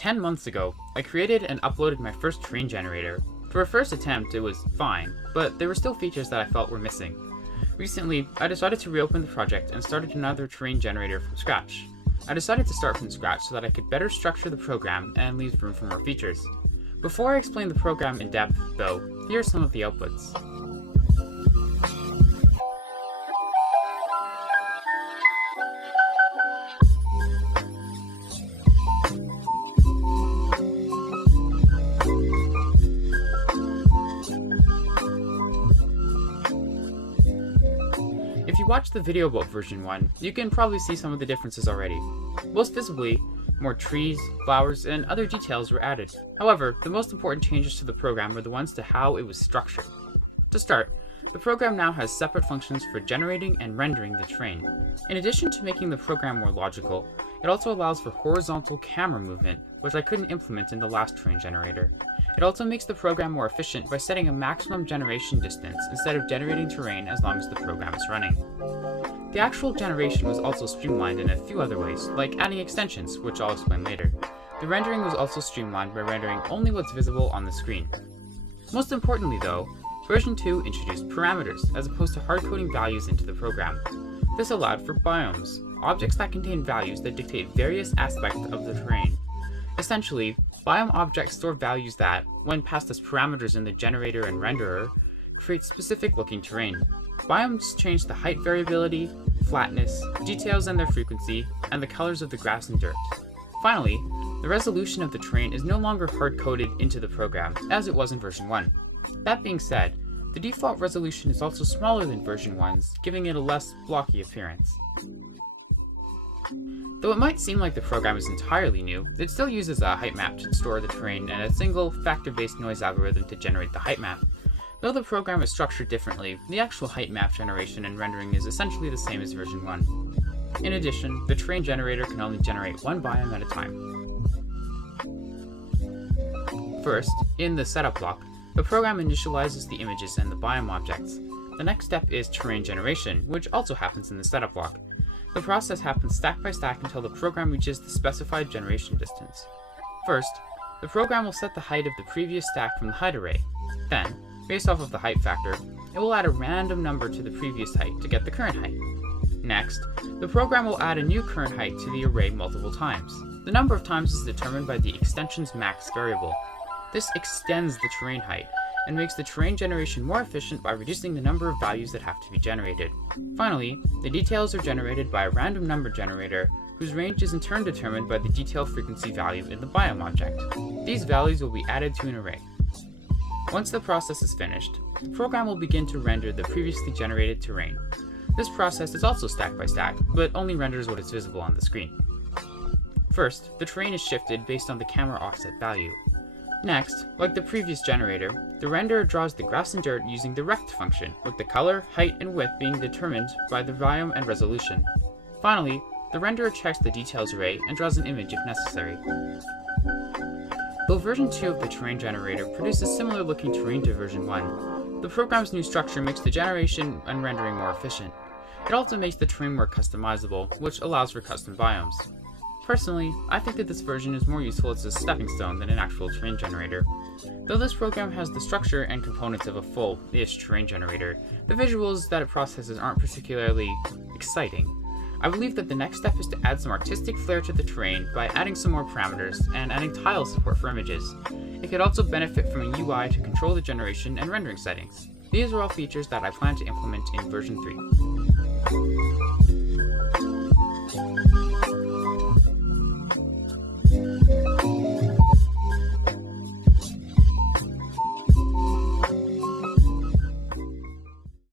10 months ago, I created and uploaded my first terrain generator. For a first attempt, it was fine, but there were still features that I felt were missing. Recently, I decided to reopen the project and started another terrain generator from scratch. I decided to start from scratch so that I could better structure the program and leave room for more features. Before I explain the program in depth, though, here are some of the outputs. If you watched the video about version 1, you can probably see some of the differences already. Most visibly, more trees, flowers, and other details were added. However, the most important changes to the program were the ones to how it was structured. To start, the program now has separate functions for generating and rendering the terrain. In addition to making the program more logical, it also allows for horizontal camera movement, which I couldn't implement in the last terrain generator. It also makes the program more efficient by setting a maximum generation distance instead of generating terrain as long as the program is running. The actual generation was also streamlined in a few other ways, like adding extensions, which I'll explain later. The rendering was also streamlined by rendering only what's visible on the screen. Most importantly though, version 2 introduced parameters as opposed to hard-coding values into the program. This allowed for biomes, objects that contain values that dictate various aspects of the terrain. Essentially, biome objects store values that, when passed as parameters in the generator and renderer, create specific looking terrain. Biomes change the height variability, flatness, details and their frequency, and the colors of the grass and dirt. Finally, the resolution of the terrain is no longer hard-coded into the program, as it was in version 1. That being said, the default resolution is also smaller than version 1's, giving it a less blocky appearance. Though it might seem like the program is entirely new, it still uses a height map to store the terrain and a single factor-based noise algorithm to generate the height map. Though the program is structured differently, the actual height map generation and rendering is essentially the same as version 1. In addition, the terrain generator can only generate one biome at a time. First, in the setup block, the program initializes the images and the biome objects. The next step is terrain generation, which also happens in the setup block. The process happens stack by stack until the program reaches the specified generation distance. First, the program will set the height of the previous stack from the height array. Then, based off of the height factor, it will add a random number to the previous height to get the current height. Next, the program will add a new current height to the array multiple times. The number of times is determined by the extension's max variable. This extends the terrain height, and makes the terrain generation more efficient by reducing the number of values that have to be generated. Finally, the details are generated by a random number generator, whose range is in turn determined by the detail frequency value in the biome object. These values will be added to an array. Once the process is finished, the program will begin to render the previously generated terrain. This process is also stack by stack, but only renders what is visible on the screen. First, the terrain is shifted based on the camera offset value. Next, like the previous generator, the renderer draws the grass and dirt using the rect function, with the color, height, and width being determined by the biome and resolution. Finally, the renderer checks the details array and draws an image if necessary. Though version 2 of the terrain generator produces similar looking terrain to version 1, the program's new structure makes the generation and rendering more efficient. It also makes the terrain more customizable, which allows for custom biomes. Personally, I think that this version is more useful as a stepping stone than an actual terrain generator. Though this program has the structure and components of a full-ish terrain generator, the visuals that it processes aren't particularly exciting. I believe that the next step is to add some artistic flair to the terrain by adding some more parameters and adding tile support for images. It could also benefit from a UI to control the generation and rendering settings. These are all features that I plan to implement in version 3.